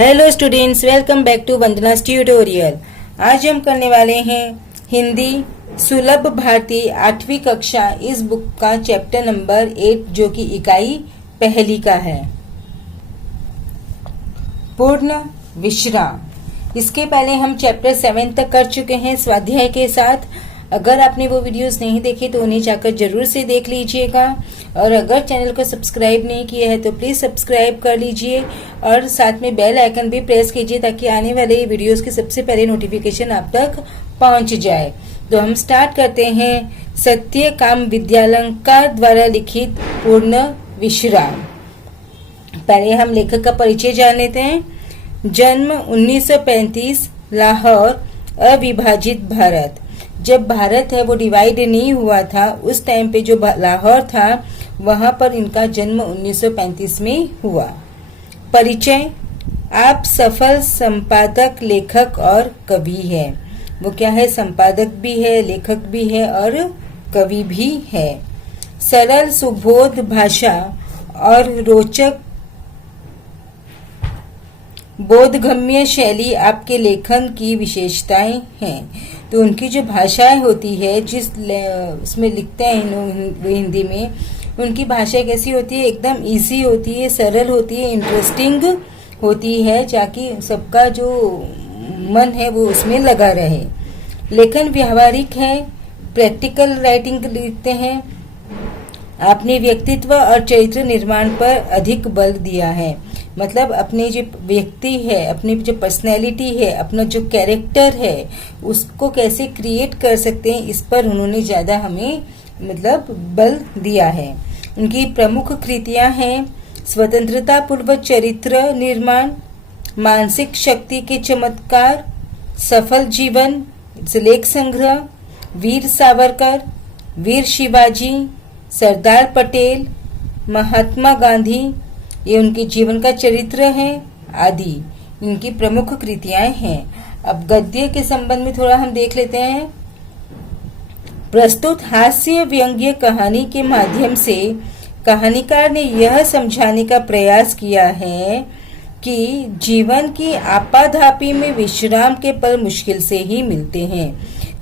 Hello students, welcome back to Vandana's tutorial. आज हम करने वाले हैं हिंदी सुलभ भारती 8वीं कक्षा इस बुक का चैप्टर नंबर 8 जो कि इकाई पहली का है, पूर्ण विश्राम। इसके पहले हम चैप्टर 7 तक कर चुके हैं स्वाध्याय के साथ। अगर आपने वो वीडियोस नहीं देखे तो उन्हें जाकर जरूर से देख लीजिएगा, और अगर चैनल को सब्सक्राइब नहीं किया है तो प्लीज सब्सक्राइब कर लीजिए और साथ में बेल आइकन भी प्रेस कीजिए ताकि आने वाले वीडियोस के सबसे पहले नोटिफिकेशन आप तक पहुंच जाए। तो हम स्टार्ट करते हैं सत्यकाम विद्यालंकार द्वारा लिखित पूर्ण विश्राम। पहले हम लेखक का परिचय जान लेते हैं। जन्म 1935, लाहौर, अविभाजित भारत। जब भारत है वो डिवाइड नहीं हुआ था, उस टाइम पे जो लाहौर था वहां पर इनका जन्म 1935 में हुआ। परिचय, आप सफल संपादक, लेखक और कवि है। वो क्या है? संपादक भी है, लेखक भी है और कवि भी है। सरल सुबोध भाषा और रोचक बोधगम्य शैली आपके लेखन की विशेषताएं हैं। तो उनकी जो भाषाएं होती है, जिस उसमें लिखते हैं हिंदी में, उनकी भाषा कैसी होती है? एकदम इजी होती है, सरल होती है, इंटरेस्टिंग होती है, ताकि सबका जो मन है वो उसमें लगा रहे। लेखन व्यवहारिक है, प्रैक्टिकल राइटिंग लिखते हैं। आपने व्यक्तित्व और चरित्र निर्माण पर अधिक बल दिया है। मतलब अपने जो व्यक्ति है, अपनी जो पर्सनैलिटी है, अपना जो कैरेक्टर है, उसको कैसे क्रिएट कर सकते हैं, इस पर उन्होंने ज्यादा हमें बल दिया है। उनकी प्रमुख कृतियां हैं स्वतंत्रता पूर्व चरित्र निर्माण, मानसिक शक्ति के चमत्कार, सफल जीवन, लेख संग्रह, वीर सावरकर, वीर शिवाजी, सरदार पटेल, महात्मा गांधी, ये उनके जीवन का चरित्र है आदि इनकी प्रमुख कृतियां हैं। अब गद्य के संबंध में थोड़ा हम देख लेते हैं। प्रस्तुत हास्य व्यंग्य कहानी के माध्यम से कहानीकार ने यह समझाने का प्रयास किया है कि जीवन की आपाधापी में विश्राम के पल मुश्किल से ही मिलते हैं।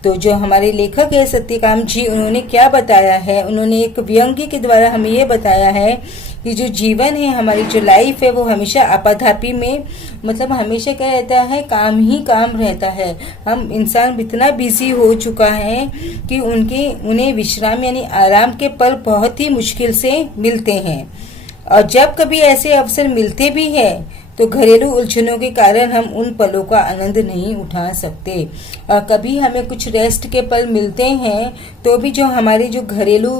तो जो हमारे लेखक है सत्यकाम जी, उन्होंने क्या बताया है? उन्होंने एक व्यंग्य के द्वारा हमें ये बताया है कि जो जीवन है, हमारी जो लाइफ है, वो हमेशा आपाधापी में, मतलब हमेशा क्या रहता है? काम ही काम रहता है। हम इंसान इतना बिजी हो चुका है कि उन्हें विश्राम यानी आराम के पल बहुत ही मुश्किल से मिलते हैं। और जब कभी ऐसे अवसर मिलते भी हैं तो घरेलू उलझनों के कारण हम उन पलों का आनंद नहीं उठा सकते। और कभी हमें कुछ रेस्ट के पल मिलते हैं तो भी जो हमारे जो घरेलू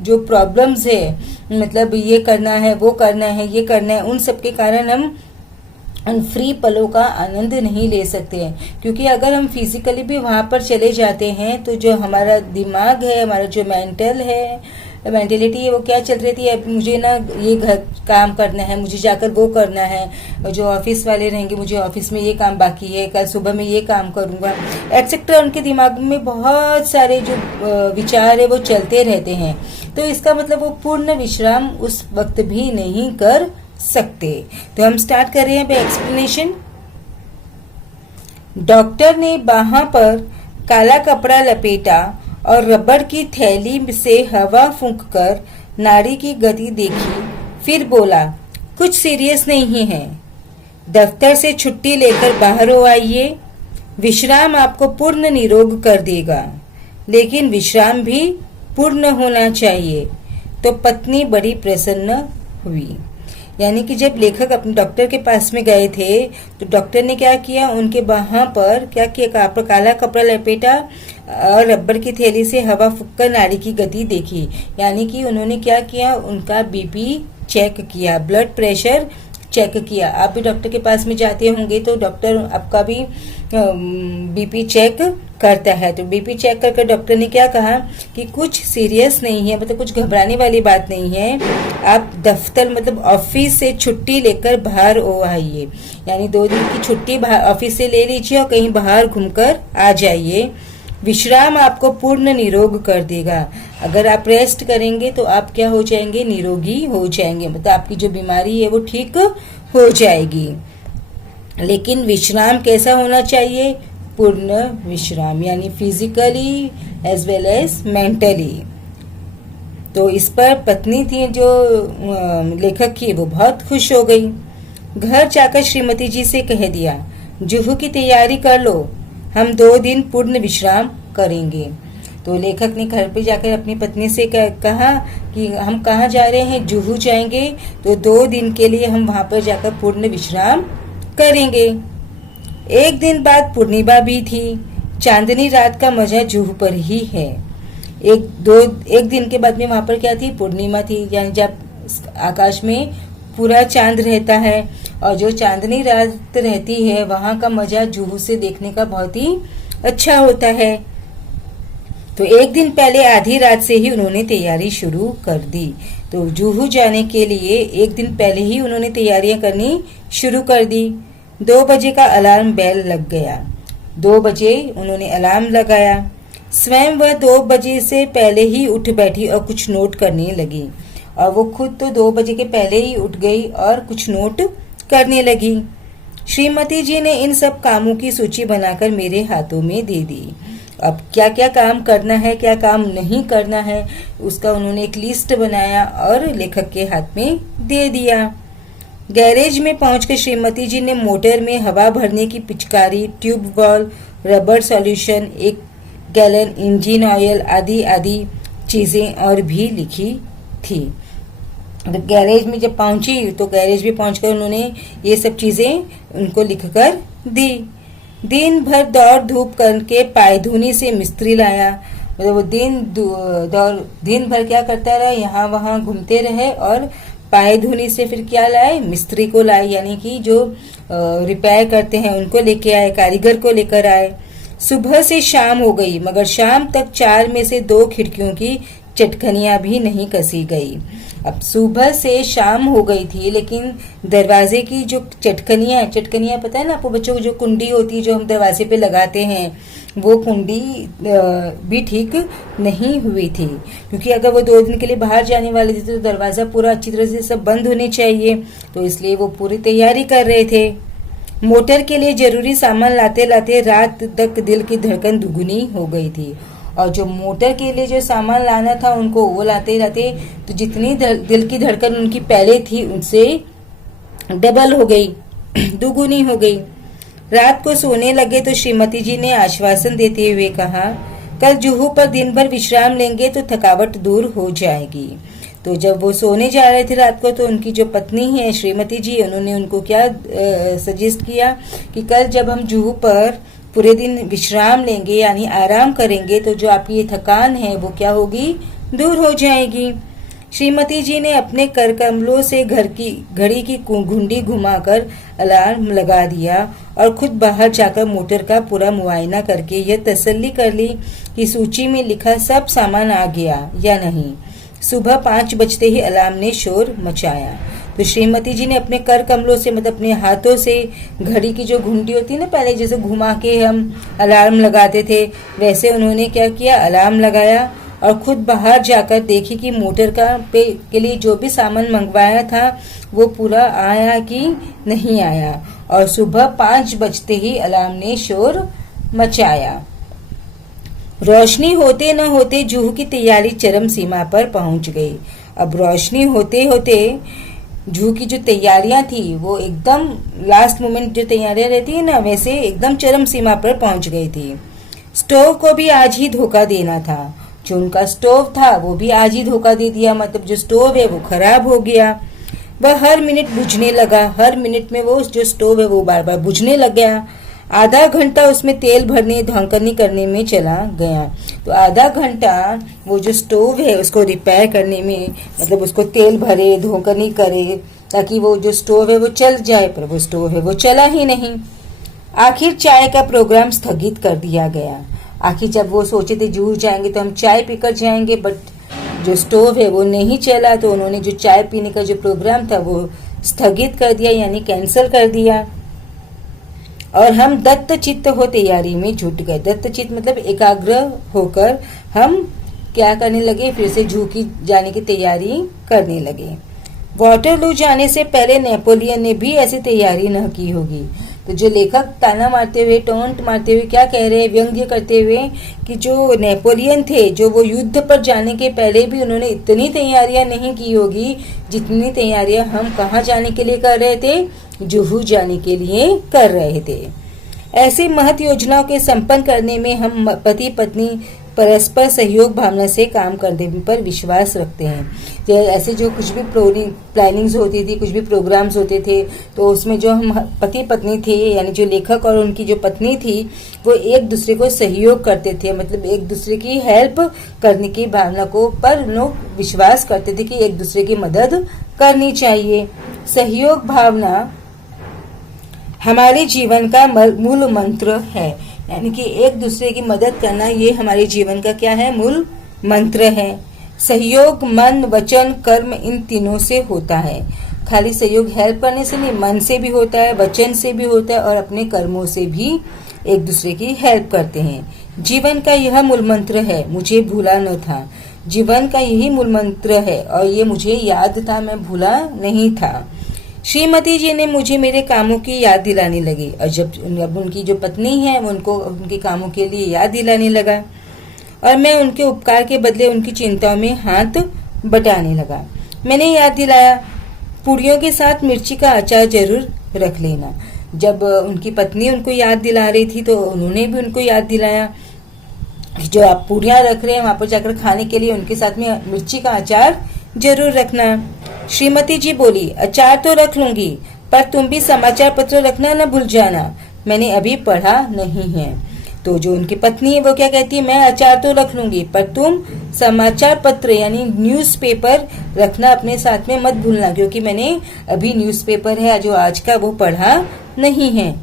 जो प्रॉब्लम्स है, मतलब ये करना है, वो करना है, ये करना है, उन सब के कारण हम उन फ्री पलों का आनंद नहीं ले सकते हैं। क्योंकि अगर हम फिजिकली भी वहां पर चले जाते हैं तो जो हमारा दिमाग है, हमारा जो मेंटेलिटी है, वो क्या चल रही है? मुझे ना ये घर काम करना है, मुझे जाकर वो करना है। और जो ऑफिस वाले रहेंगे, मुझे ऑफिस में ये काम बाकी है, कल सुबह में ये काम करूंगा, एक्सेट्रा। उनके दिमाग में बहुत सारे जो विचार है वो चलते रहते हैं। तो इसका मतलब वो पूर्ण विश्राम उस वक्त भी नहीं कर सकते। तो हम स्टार्ट कर रहे हैं बाय एक्सप्लेनेशन। डॉक्टर ने बाह पर काला कपड़ा लपेटा और रबड़ की थैली से हवा फूंककर नाड़ी की गति देखी, फिर बोला, कुछ सीरियस नहीं है, दफ्तर से छुट्टी लेकर बाहर हो आइए। विश्राम आपको पूर्ण निरोग कर देगा, लेकिन विश्राम भी पूर्ण होना चाहिए। तो पत्नी बड़ी प्रसन्न हुई। यानी कि जब लेखक अपने डॉक्टर के पास में गए थे तो डॉक्टर ने क्या किया? उनके बाह पर क्या किया? काला कपड़ा लपेटा और रबड़ की थैली से हवा फूंककर नाड़ी की गति देखी। यानी कि उन्होंने क्या किया? उनका बीपी चेक किया, ब्लड प्रेशर चेक किया। आप भी डॉक्टर के पास में जाते होंगे तो डॉक्टर आपका भी बीपी चेक करता है। तो बीपी चेक करके डॉक्टर ने क्या कहा कि कुछ सीरियस नहीं है, मतलब कुछ घबराने वाली बात नहीं है। आप दफ्तर मतलब ऑफिस से छुट्टी लेकर बाहर हो आइए, यानी 2 दिन की छुट्टी ऑफिस से ले लीजिए और कहीं बाहर घूमकर आ जाइए। विश्राम आपको पूर्ण निरोग कर देगा। अगर आप रेस्ट करेंगे तो आप क्या हो जाएंगे? निरोगी हो जाएंगे, मतलब आपकी जो बीमारी है वो ठीक हो जाएगी। लेकिन विश्राम कैसा होना चाहिए? पूर्ण विश्राम, यानी physically as well as mentally. तो इस पर पत्नी थी जो लेखक की, वो बहुत खुश हो गई। घर जाकर श्रीमती जी से कह दिया, जुहू की तैयारी कर लो, हम 2 दिन पूर्ण विश्राम करेंगे। तो लेखक ने घर पे जाकर अपनी पत्नी से कहा कि हम कहाँ जा रहे हैं? जुहू जाएंगे, तो 2 दिन के लिए हम वहां पर जाकर पूर्ण विश्राम करेंगे। एक दिन बाद पूर्णिमा भी थी। चांदनी रात का मजा जुहू पर ही है। एक दिन के बाद में वहां पर क्या थी? पूर्णिमा थी, यानी जब आकाश में पूरा चांद रहता है, और जो चांदनी रात रहती है वहां का मजा जुहू से देखने का बहुत ही अच्छा होता है। तो एक दिन पहले आधी रात से ही उन्होंने तैयारी शुरू कर दी। तो जुहू जाने के लिए एक दिन पहले ही उन्होंने तैयारियां करनी शुरू कर दी। 2 बजे का अलार्म बेल लग गया। 2 बजे उन्होंने अलार्म लगाया। स्वयं वह 2 बजे से पहले ही उठ बैठी और कुछ नोट करने लगी। और वो खुद तो 2 बजे के पहले ही उठ गई और कुछ नोट करने लगी। श्रीमती जी ने इन सब कामों की सूची बनाकर मेरे हाथों में दे दी। अब क्या क्या काम करना है, क्या काम नहीं करना है, उसका उन्होंने एक लिस्ट बनाया और लेखक के हाथ में दे दिया। गैरेज में पहुंचकर श्रीमती जी ने मोटर में हवा भरने की पिचकारी, tube ball, rubber solution, 1 gallon engine oil आदि आदि चीजें और भी लिखी थी। गैरेज में जब पहुंची तो गैरेज में पहुंचकर उन्होंने ये सब चीजें उनको लिखकर दी। दिन भर दौड़ धूप करके पायधुनी से मिस्त्री लाया। मतलब वो दिन भर क्या करता रहा? यहाँ वहां घूमते रहे और पायधुनी से फिर क्या लाए? मिस्त्री को लाए, यानी कि जो रिपेयर करते हैं उनको लेके आए, कारीगर को लेकर आए। सुबह से शाम हो गई, मगर शाम तक 4 में से 2 खिड़कियों की चटखनियां भी नहीं कसी गई। अब सुबह से शाम हो गई थी, लेकिन दरवाजे की जो चटकनियां पता है ना आपको बच्चों को, जो कुंडी होती है जो हम दरवाजे पे लगाते हैं, वो कुंडी भी ठीक नहीं हुई थी। क्योंकि अगर वो 2 दिन के लिए बाहर जाने वाले थे तो दरवाजा पूरा अच्छी तरह से सब बंद होने चाहिए, तो इसलिए वो पूरी तैयारी कर रहे थे। मोटर के लिए जरूरी सामान लाते लाते रात तक दिल की धड़कन दुगुनी हो गई थी। और जो मोटर के लिए जो सामान लाना था उनको वो लाते लाते तो जितनी दिल की धड़कन उनकी पहले थी उनसे डबल हो गई, दुगुनी हो गई। रात को सोने लगे तो श्रीमती जी ने आश्वासन देते हुए कहा, कल जुहू पर दिन भर विश्राम लेंगे तो थकावट दूर हो जाएगी। तो जब वो सोने जा रहे थे रात को, तो उनकी जो पत्नी है श्रीमती जी, उन्होंने उनको क्या सजेस्ट किया कि कल जब हम जुहू पर पूरे दिन विश्राम लेंगे यानी आराम करेंगे, तो जो आपकी ये थकान है वो क्या होगी? दूर हो जाएगी। श्रीमती जी ने अपने कर कमलों से घड़ी की घुंडी घुमाकर अलार्म लगा दिया और खुद बाहर जाकर मोटर का पूरा मुआयना करके यह तसल्ली कर ली कि सूची में लिखा सब सामान आ गया या नहीं। सुबह 5 बजते ही अलार्म ने शोर मचाया। तो श्रीमती जी ने अपने कर कमलों से, मतलब अपने हाथों से घड़ी की जो घुंडी होती है ना, पहले जैसे घुमा के हम अलार्म लगाते थे, वैसे उन्होंने क्या किया? अलार्म लगाया और खुद बाहर जाकर देखी कि मोटर के लिए जो भी सामान मंगवाया था वो पूरा आया कि नहीं आया। और सुबह 5 बजते ही अलार्म ने शोर मचाया। रोशनी होते न होते जुहू की तैयारी चरम सीमा पर पहुंच गई। अब रोशनी होते होते जुहू की जो तैयारियां थी वो एकदम लास्ट मोमेंट जो तैयारियां रहती है ना, वैसे एकदम चरम सीमा पर पहुंच गई थी। स्टोव को भी आज ही धोखा देना था। जो उनका स्टोव था वो भी आज ही धोखा दे दिया, मतलब जो स्टोव है वो खराब हो गया। वह हर मिनट बुझने लगा, हर मिनट में वो जो स्टोव है वो बार बार बुझने लग गया। आधा घंटा उसमें तेल भरने धौंकनी करने में चला गया। तो आधा घंटा वो जो स्टोव है उसको रिपेयर करने में, मतलब उसको तेल भरे धौंकनी करे ताकि वो जो स्टोव है वो चल जाए, पर वो स्टोव है वो चला ही नहीं। आखिर चाय का प्रोग्राम स्थगित कर दिया गया। आखिर जब वो सोचे थे जुहू जाएंगे तो हम चाय पीकर जाएंगे, बट जो स्टोव है वो नहीं चला, तो उन्होंने जो चाय पीने का जो प्रोग्राम था वो स्थगित कर दिया, यानी कैंसिल कर दिया। और हम दत्त चित्त हो तैयारी में जुट गए। दत्त चित्त मतलब एकाग्र होकर हम क्या करने लगे? फिर से जुहू की जाने की तैयारी करने लगे। वाटरलू जाने से पहले नेपोलियन ने भी ऐसी तैयारी न की होगी, तो जो लेखक ताना मारते हुए, टोंट मारते हुए क्या कह रहे हैं, व्यंग्य करते हुए कि जो नेपोलियन थे, जो वो युद्ध पर जाने के पहले भी उन्होंने इतनी तैयारियां नहीं की होगी जितनी तैयारियां हम कहाँ जाने के लिए कर रहे थे, जुहू जाने के लिए कर रहे थे। ऐसी महत योजनाओं के संपन्न करने में हम पति पत्नी परस्पर सहयोग भावना से काम करने पर विश्वास रखते हैं। ऐसे जो कुछ भी प्लानिंग्स होती थी, कुछ भी प्रोग्राम्स होते थे, तो उसमें जो हम पति पत्नी थे, यानी जो लेखक और उनकी जो पत्नी थी, वो एक दूसरे को सहयोग करते थे, मतलब एक दूसरे की हेल्प करने की भावना को पर लोग विश्वास करते थे कि एक दूसरे की मदद करनी चाहिए। सहयोग भावना हमारे जीवन का मूल मंत्र है, यानी कि एक दूसरे की मदद करना ये हमारे जीवन का क्या है, मूल मंत्र है। सहयोग मन वचन कर्म इन तीनों से होता है। खाली सहयोग हेल्प करने से नहीं, मन से भी होता है, वचन से भी होता है और अपने कर्मों से भी एक दूसरे की हेल्प करते हैं। जीवन का यह मूल मंत्र है, मुझे भूला न था। जीवन का यही मूल मंत्र है और ये मुझे याद था, मैं भूला नहीं था। श्रीमती जी ने मुझे मेरे कामों की याद दिलाने लगी और जब उनकी जो पत्नी है उनको उनके कामों के लिए याद दिलाने लगा और मैं उनके उपकार के बदले उनकी चिंताओं में हाथ बटाने लगा। मैंने याद दिलाया, पूड़ियों के साथ मिर्ची का अचार जरूर रख लेना। जब उनकी पत्नी उनको याद दिला रही थी तो उन्होंने भी उनको याद दिलाया, जो आप पूड़ियाँ रख रहे हैं वहां पर जाकर खाने के लिए उनके साथ में मिर्ची का अचार जरूर रखना। श्रीमती जी बोली, अचार तो रख लूंगी, पर तुम भी समाचार पत्र रखना न भूल जाना, मैंने अभी पढ़ा नहीं है। तो जो उनकी पत्नी है वो क्या कहती है, मैं अचार तो रख लूंगी पर तुम समाचार पत्र यानी न्यूज़पेपर रखना अपने साथ में मत भूलना, क्योंकि मैंने अभी न्यूज़पेपर है जो आज का वो पढ़ा नहीं है।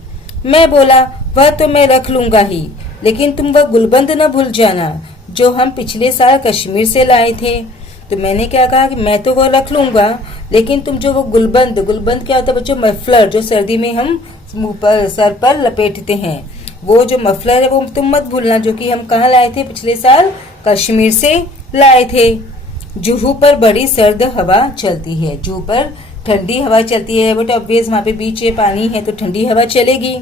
मैं बोला, वह तो मैं रख लूंगा ही, लेकिन तुम वह गुलबंद न भूल जाना जो हम पिछले साल कश्मीर से लाए थे। तो मैंने क्या कहा कि मैं तो वो रख लूंगा, लेकिन तुम जो वो गुलबंद क्या होता है बच्चों, मफलर जो सर्दी में हम मुंह पर सर पर लपेटते हैं, वो जो मफलर है वो तुम मत भूलना, जो कि हम कहाँ लाए थे, पिछले साल कश्मीर से लाए थे। जुहू पर बड़ी सर्द हवा चलती है, जुहू पर ठंडी हवा चलती है, बट ऑब्वियस वहाँ पे बीच में पानी है तो ठंडी हवा चलेगी।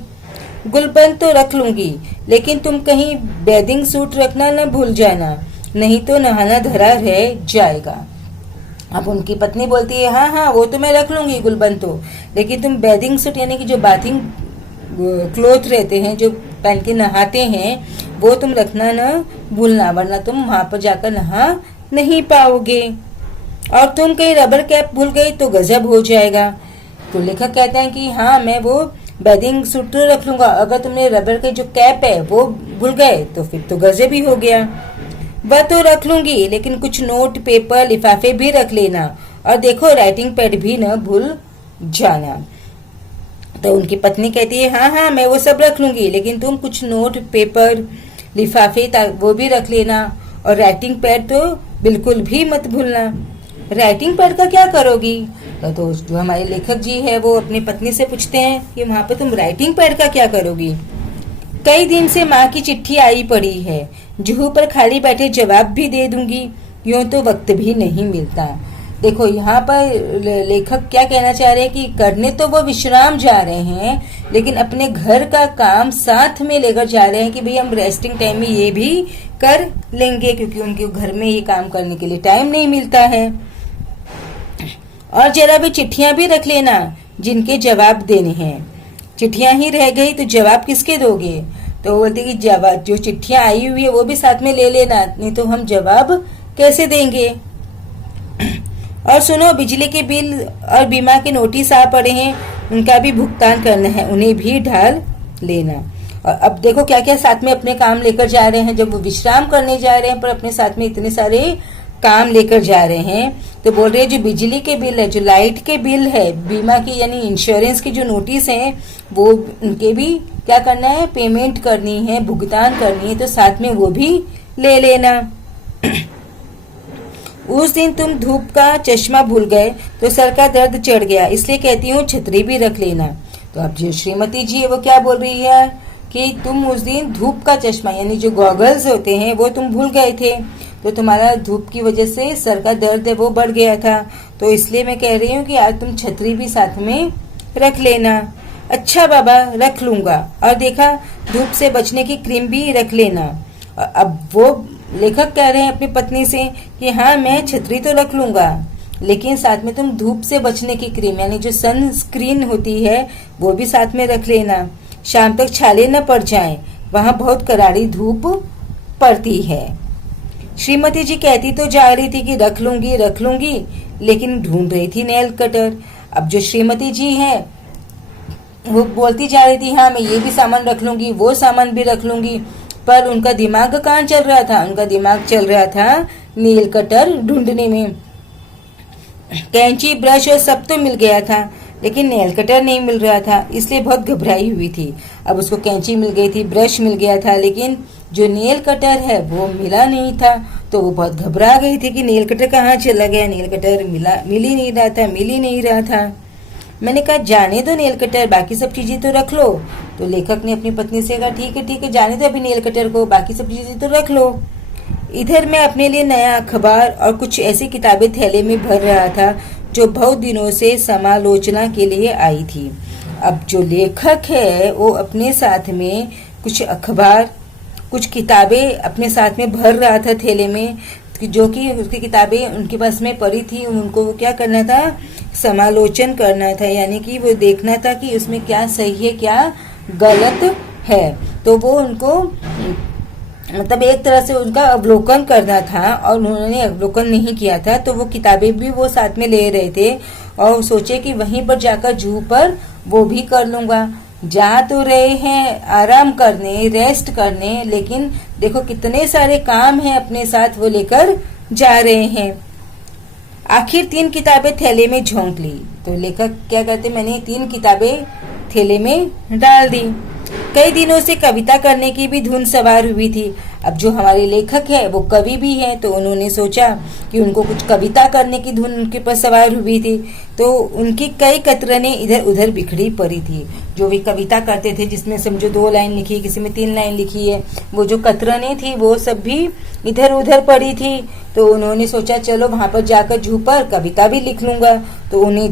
गुलबंद तो रख लूंगी, लेकिन तुम कहीं बेदिंग सूट रखना न भूल जाना, नहीं तो नहाना धरा रह जाएगा। अब उनकी पत्नी बोलती है, हाँ हाँ वो तो मैं रख लूंगी गुलबंद तो, लेकिन तुम बेदिंग सूट यानी कि जो बाथिंग क्लोथ रहते हैं जो पहन के नहाते हैं वो तुम रखना न भूलना, वरना तुम वहां पर जाकर नहा नहीं पाओगे। और तुम कहीं रबर कैप भूल गई तो गजब हो जाएगा। तो लेखक कहते हैं कि हाँ मैं वो बेदिंग सूट तो रख लूंगा, अगर तुमने रबर के जो कैप है वो भूल गए तो फिर तो गजब ही हो गया। वह तो रख लूंगी, लेकिन कुछ नोट पेपर लिफाफे भी रख लेना, और देखो राइटिंग पैड भी न भूल जाना। तो उनकी पत्नी कहती है, हाँ हाँ मैं वो सब रख लूंगी, लेकिन तुम कुछ नोट पेपर लिफाफे वो भी रख लेना, और राइटिंग पैड तो बिल्कुल भी मत भूलना। राइटिंग पैड का क्या करोगी? तो जो हमारे लेखक जी है वो अपनी पत्नी से पूछते हैं कि वहां पे तुम राइटिंग पैड का क्या करोगी? कई दिन से माँ की चिट्ठी आई पड़ी है, जुहू पर खाली बैठे जवाब भी दे दूंगी, यूं तो वक्त भी नहीं मिलता। देखो यहाँ पर लेखक क्या कहना चाह रहे हैं कि करने तो वो विश्राम जा रहे हैं, लेकिन अपने घर का काम साथ में लेकर जा रहे हैं कि भाई हम रेस्टिंग टाइम में ये भी कर लेंगे, क्योंकि उनके घर में ये काम करने के लिए टाइम नहीं मिलता है। और जरा भी चिट्ठियां भी रख लेना जिनके जवाब देने हैं, चिट्ठियां ही रह गई तो जवाब किसके दोगे? तो बोलते कि जवाब जो चिट्ठियां आई हुई है वो भी साथ में ले लेना, नहीं तो हम जवाब कैसे देंगे। और सुनो, बिजली के बिल और बीमा के नोटिस आ पड़े हैं, उनका भी भुगतान करना है, उन्हें भी डाल लेना। और अब देखो क्या क्या साथ में अपने काम लेकर जा रहे हैं, जब वो विश्राम करने जा रहे हैं पर अपने साथ में इतने सारे काम लेकर जा रहे हैं। तो बोल रहे हैं जो बिजली के बिल है, जो लाइट के बिल है, बीमा की यानी इंश्योरेंस की जो नोटिस है, वो उनके भी क्या करना है, पेमेंट करनी है, भुगतान करनी है, तो साथ में वो भी ले लेना। उस दिन तुम धूप का चश्मा भूल गए तो सर का दर्द चढ़ गया, इसलिए कहती हूँ छतरी भी रख लेना। तो अब जो श्रीमती जी है वो क्या बोल रही है कि तुम उस दिन धूप का चश्मा यानी जो गॉगल्स होते हैं वो तुम भूल गए थे, तो तुम्हारा धूप की वजह से सर का दर्द है वो बढ़ गया था, तो इसलिए मैं कह रही हूँ कि आज तुम छतरी भी साथ में रख लेना। अच्छा बाबा, रख लूंगा। और देखा, धूप से बचने की क्रीम भी रख लेना। अब वो लेखक कह रहे हैं अपनी पत्नी से कि हाँ, मैं छतरी तो रख लूंगा, लेकिन साथ में तुम धूप से बचने की क्रीम यानी जो सनस्क्रीन होती है वो भी साथ में रख लेना। शाम तक छाले न पड़ जाएं, वहां बहुत करारी धूप पड़ती है। श्रीमती जी कहती तो जा रही थी कि रख लूंगी, लेकिन ढूंढ रही थी नेल कटर। अब जो श्रीमती जी हैं वो बोलती जा रही थी हाँ, मैं ये भी सामान रख लूंगी, वो सामान भी रख लूंगी, पर उनका दिमाग कहाँ चल रहा था? उनका दिमाग चल रहा था नेल कटर ढूंढने में। कैंची, ब्रश और सब तो मिल गया था, लेकिन नेल कटर नहीं मिल रहा था, इसलिए बहुत घबराई हुई थी। अब उसको कैंची मिल गई थी, ब्रश मिल गया था, लेकिन जो नेल कटर है वो मिला नहीं था। तो वो बहुत घबरा गई थी कि नेल कटर कहाँ चला गया। नेल कटर मिल ही नहीं रहा था। मैंने कहा जाने दो नेल कटर, बाकी सब चीजें तो रख लो। तो लेखक ने अपनी पत्नी से कहा ठीक है, जाने दो अभी नेल कटर को, बाकी सब चीजें तो रख लो। इधर मैं अपने लिए नया अखबार और कुछ ऐसी किताबें थैले में भर रहा था जो बहुत दिनों से समालोचना के लिए आई थी। अब जो लेखक है वो अपने साथ में कुछ अखबार, कुछ किताबें अपने साथ में भर रहा था थैले में, जो कि उसकी किताबें उनके पास में पड़ी थी। उनको क्या करना था? समालोचन करना था, यानी कि वो देखना था कि उसमें क्या सही है क्या गलत है। तो वो उनको मतलब एक तरह से उनका अवलोकन करना था, और उन्होंने अवलोकन नहीं किया था, तो वो किताबें भी वो साथ में ले रहे थे और सोचे कि वहीं पर जाकर जू पर वो भी कर लूंगा। जा तो रहे हैं आराम करने, रेस्ट करने, लेकिन देखो कितने सारे काम हैं अपने साथ वो लेकर जा रहे हैं। आखिर 3 किताबें थैले में झोंक ली। तो लेखक क्या करते, मैंने 3 किताबें थैले में डाल दी। कई दिनों से कविता करने की भी धुन सवार हुई थी। अब जो हमारे लेखक है वो कवि भी है, तो उन्होंने सोचा कि उनको कुछ कविता करने की धुन उनके पर सवार हुई थी। तो उनकी कई कतरनें इधर उधर बिखरी पड़ी थी। जो भी कविता करते थे, जिसमें समझो 2 लाइन लिखी, किसी में 3 लाइन लिखी है, वो जो कतरनें थी वो सब भी इधर उधर पड़ी थी। तो उन्होंने सोचा चलो वहां पर जाकर जू पर कविता भी लिख लूंगा। तो उन्हें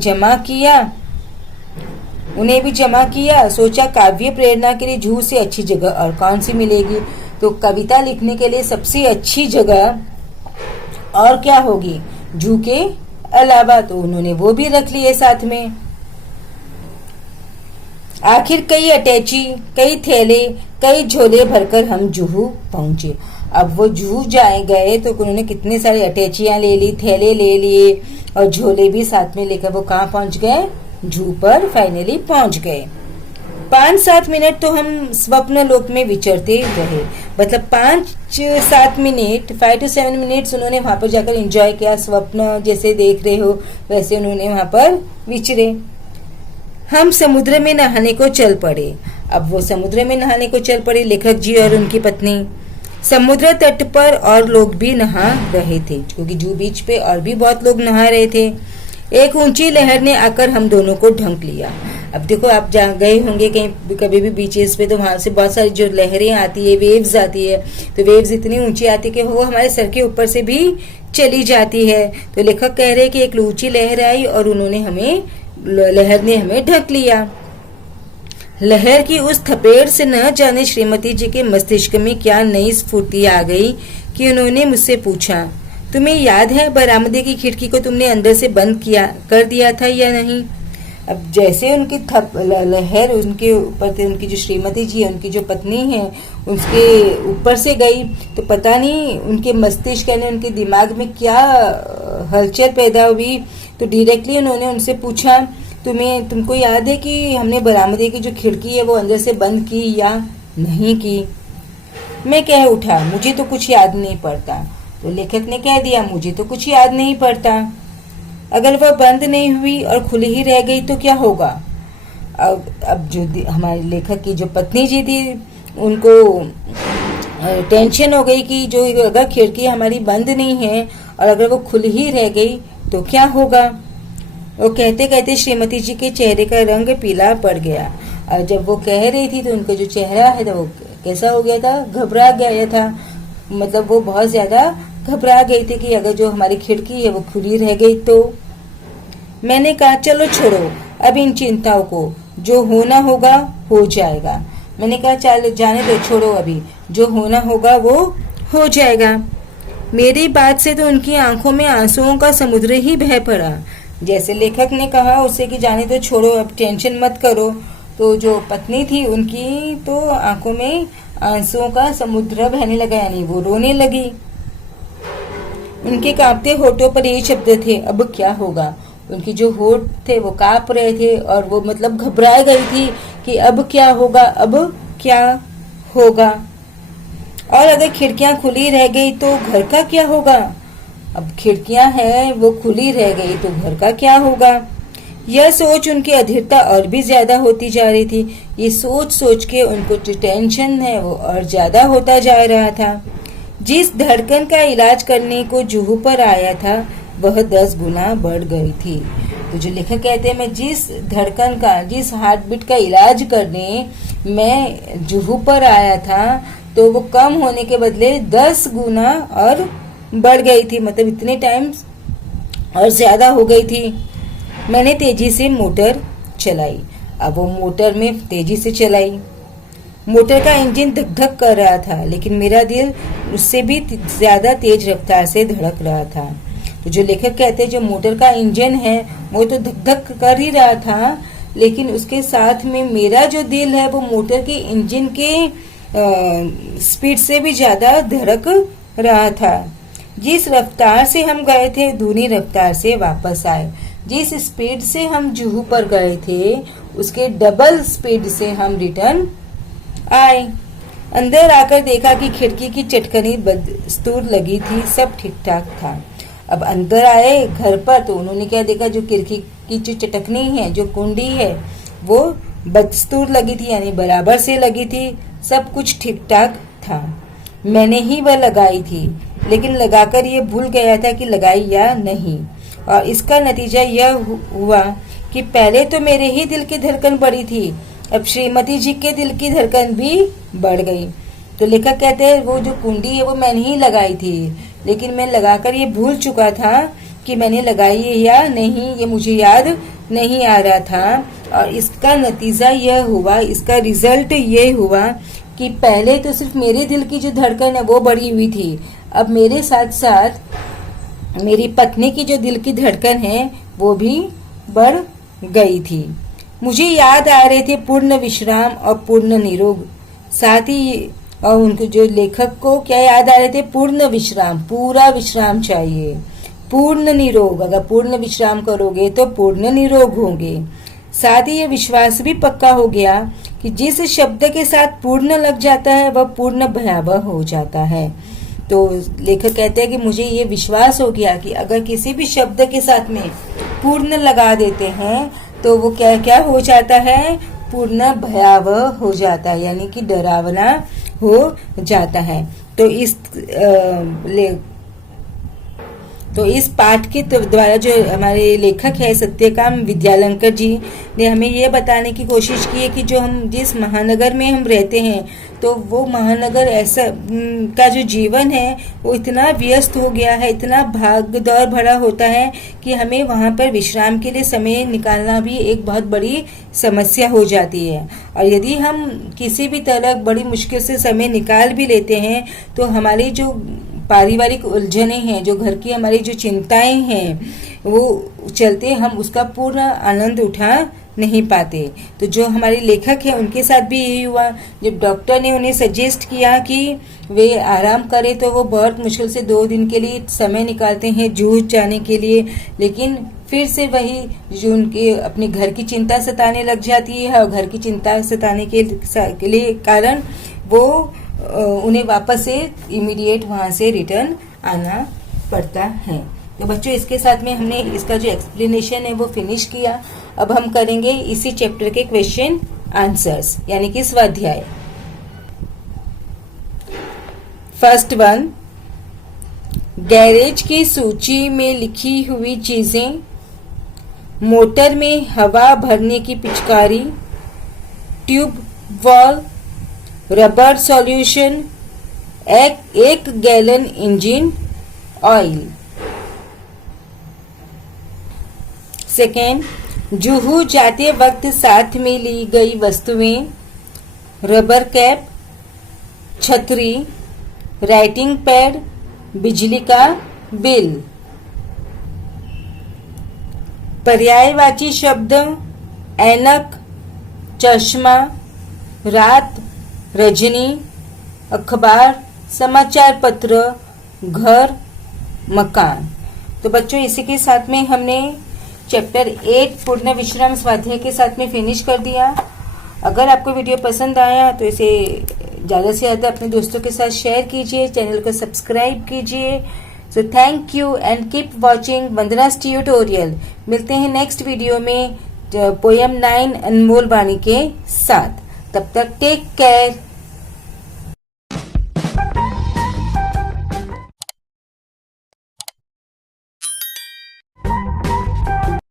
भी जमा किया। सोचा काव्य प्रेरणा के लिए जू से अच्छी जगह और कौन सी मिलेगी। तो कविता लिखने के लिए सबसे अच्छी जगह और क्या होगी जू के अलावा। तो उन्होंने वो भी रख लिए साथ में। आखिर कई अटैची, कई थैले, कई झोले भरकर हम जूहू पहुंचे। अब वो जूहू गए तो उन्होंने कितने सारे अटैचियां ले ली, थैले ले लिए और झोले भी साथ में लेकर वो कहाँ पहुंच गए? जू पर फाइनली पहुंच गए। 5-7 मिनट तो हम स्वप्न लोक में विचरते रहे। मतलब 5-7 मिनट, 5 to 7 मिनट्स उन्होंने वहां पर जाकर एंजॉय किया। स्वप्न जैसे देख रहे हो वैसे उन्होंने वहां पर विचरे। हम समुद्र में नहाने को चल पड़े। अब वो समुद्र में नहाने को चल पड़े, लेखक जी और उनकी पत्नी। समुद्र तट पर और लोग भी नहा रहे थे, क्योंकि जू बीच पे और भी बहुत लोग नहा रहे थे। एक ऊंची लहर ने आकर हम दोनों को ढंक लिया। अब देखो, आप जहाँ गए होंगे कहीं कभी भी बीचेस पे, तो वहां से बहुत सारी जो लहरें आती है, वेव्स आती है, तो वेव्स इतनी ऊंची आती है कि वो हमारे सर के ऊपर से भी चली जाती है। तो लेखक कह रहे हैं कि एक ऊंची लहर आई और लहर ने हमें ढक लिया। लहर की उस थपेड़ से न जाने श्रीमती जी के मस्तिष्क में क्या नई स्फूर्ति आ गई कि उन्होंने मुझसे पूछा, तुम्हें याद है बरामदे की खिड़की को तुमने अंदर से बंद कर दिया था या नहीं? अब जैसे उनकी लहर उनके ऊपर थे, उनकी जो श्रीमती जी है, उनकी जो पत्नी है, उसके ऊपर से गई, तो पता नहीं उनके मस्तिष्क यानी उनके दिमाग में क्या हलचल पैदा हुई। तो डायरेक्टली उन्होंने उनसे पूछा, तुमको याद है कि हमने बरामदे की जो खिड़की है वो अंदर से बंद की या नहीं की? मैं कह उठा, मुझे तो कुछ याद नहीं पड़ता। तो लेखक ने कह दिया, मुझे तो कुछ याद नहीं पड़ता। अगर वह बंद नहीं हुई और खुली ही रह गई तो क्या होगा? अब जो हमारे लेखक की जो पत्नी जी थी, उनको टेंशन हो गई कि जो अगर खिड़की हमारी बंद नहीं है और अगर वो खुली ही रह गई तो क्या होगा। वो कहते कहते श्रीमती जी के चेहरे का रंग पीला पड़ गया। और जब वो कह रही थी तो उनका जो चेहरा है वो कैसा हो गया था? घबरा गया था। मतलब वो बहुत ज्यादा घबरा गई थी कि अगर जो हमारी खिड़की है वो खुली रह गई तो। मैंने कहा चलो छोड़ो अब इन चिंताओं को, जो होना होगा हो जाएगा। मैंने कहा चल जाने दो, छोड़ो, अभी जो होना होगा वो हो जाएगा। मेरी बात से तो उनकी आंखों में आंसुओं का समुद्र ही बह पड़ा। जैसे लेखक ने कहा उससे कि जाने दो, छोड़ो, अब टेंशन मत करो, तो जो पत्नी थी उनकी तो आंखों में आंसुओं का समुद्र बहने लगा, यानी वो रोने लगी। उनके कांपते होठों पर यही शब्द थे, अब क्या होगा। उनकी जो होठ थे वो कांप रहे थे और वो मतलब घबरा गई थी कि अब क्या होगा, अब क्या होगा। और अगर खिड़कियां खुली रह गई तो घर का क्या होगा। अब खिड़कियां हैं वो खुली रह गई तो घर का क्या होगा। यह सोच उनकी अधीरता और भी ज्यादा होती जा रही थी। ये सोच सोच के उनको जो टेंशन है वो और ज्यादा होता जा रहा था। जिस धड़कन का इलाज करने को जुहू पर आया था वह 10 गुना बढ़ गई थी। तो जो लेखक कहते हैं, मैं जिस धड़कन का, जिस हार्ट बीट का इलाज करने मैं जुहू पर आया था तो वो कम होने के बदले 10 गुना और बढ़ गई थी, मतलब इतने टाइम और ज्यादा हो गई थी। मैंने तेजी से मोटर चलाई। अब वो मोटर में तेजी से चलाई। मोटर का इंजन धक धक कर रहा था, लेकिन मेरा दिल उससे भी ज्यादा तेज रफ्तार से धड़क रहा था। तो जो लेखक कहते हैं, जो मोटर का इंजन है वो तो धक धक कर ही रहा था, लेकिन उसके साथ में मेरा जो दिल है वो मोटर के इंजन के स्पीड से भी ज्यादा धड़क रहा था। जिस रफ्तार से हम गए थे दूनी रफ्तार से वापस आए। जिस स्पीड से हम जुहू पर गए थे उसके डबल स्पीड से हम रिटर्न आए। अंदर आकर देखा कि खिड़की की चटकनी बदस्तूर लगी थी, सब ठीक ठाक था। अब अंदर आए घर पर तो उन्होंने क्या देखा, जो खिड़की की जो चटकनी है, जो कुंडी है, वो बदस्तूर लगी थी, यानी बराबर से लगी थी, सब कुछ ठीक ठाक था। मैंने ही वह लगाई थी, लेकिन लगाकर ये भूल गया था कि लगाई या नहीं। और इसका नतीजा यह हुआ कि पहले तो मेरे ही दिल की धड़कन बढ़ी थी, अब श्रीमती जी के दिल की धड़कन भी बढ़ गई। तो लेखक कहते हैं, वो जो कुंडी है वो मैंने ही लगाई थी, लेकिन मैं लगाकर ये भूल चुका था कि मैंने लगाई है या नहीं, ये मुझे याद नहीं आ रहा था। और इसका नतीजा यह हुआ, इसका रिजल्ट ये हुआ कि पहले तो सिर्फ मेरे दिल की जो धड़कन है वो बढ़ी हुई थी, अब मेरे साथ साथ मेरी पत्नी की जो दिल की धड़कन है वो भी बढ़ गई थी। मुझे याद आ रहे थे पूर्ण विश्राम और पूर्ण निरोग। साथ ही और उनको जो लेखक को क्या याद आ रहे थे, पूर्ण विश्राम, पूरा विश्राम चाहिए, पूर्ण निरोग। अगर पूर्ण विश्राम करोगे तो पूर्ण निरोग होंगे। साथ ही ये विश्वास भी पक्का हो गया कि जिस शब्द के साथ पूर्ण लग जाता है वह पूर्ण भयावह हो जाता है। तो लेखक कहते हैं कि मुझे ये विश्वास हो गया कि अगर किसी भी शब्द के साथ में पूर्ण लगा देते हैं तो वो क्या क्या हो जाता है, पूर्ण भयावह हो जाता है, यानी कि डरावना हो जाता है। तो इस पाठ के द्वारा जो हमारे लेखक है सत्यकाम विद्यालंकर जी ने हमें ये बताने की कोशिश की है कि जो हम जिस महानगर में हम रहते हैं तो वो महानगर ऐसा का जो जीवन है वो इतना व्यस्त हो गया है, इतना भाग दौड़ भरा होता है कि हमें वहाँ पर विश्राम के लिए समय निकालना भी एक बहुत बड़ी समस्या हो जाती है। और यदि हम किसी भी तरह बड़ी मुश्किल से समय निकाल भी लेते हैं तो हमारी जो पारिवारिक उलझने हैं, जो घर की हमारी जो चिंताएं हैं, वो चलते हम उसका पूर्ण आनंद उठा नहीं पाते। तो जो हमारे लेखक हैं उनके साथ भी यही हुआ। जब डॉक्टर ने उन्हें सजेस्ट किया कि वे आराम करें तो वो बहुत मुश्किल से 2 दिन के लिए समय निकालते हैं जूझ जाने के लिए, लेकिन फिर से वही जो उनके अपने घर की चिंता सताने लग जाती है और घर की चिंता सताने के लिए कारण वो उन्हें वापस से इमीडिएट वहां से रिटर्न आना पड़ता है। तो बच्चों इसके साथ में हमने इसका जो एक्सप्लेनेशन है वो फिनिश किया। अब हम करेंगे इसी चैप्टर के क्वेश्चन आंसर्स, यानी कि स्वाध्याय। फर्स्ट वन, गैरेज की सूची में लिखी हुई चीजें, मोटर में हवा भरने की पिचकारी, tube wall, rubber solution, 1 gallon engine oil. Second, Juhu जाते वक्त साथ में ली गई वस्तुएं, रबर कैप, छतरी, राइटिंग पैड, बिजली का बिल। पर्यायवाची शब्द ऐनक, चश्मा, रात, रजनी, अखबार, समाचार पत्र, घर, मकान। तो बच्चों इसी के साथ में हमने चैप्टर 8 पूर्ण विश्राम स्वाध्याय के साथ में फिनिश कर दिया। अगर आपको वीडियो पसंद आया तो इसे ज़्यादा से ज़्यादा अपने दोस्तों के साथ शेयर कीजिए, चैनल को सब्सक्राइब कीजिए। So thank you and keep watching Vandana's tutorial. मिलते हैं नेक्स्ट वीडियो में पोयम 9 अनमोल वाणी के साथ। तब तक टेक केयर।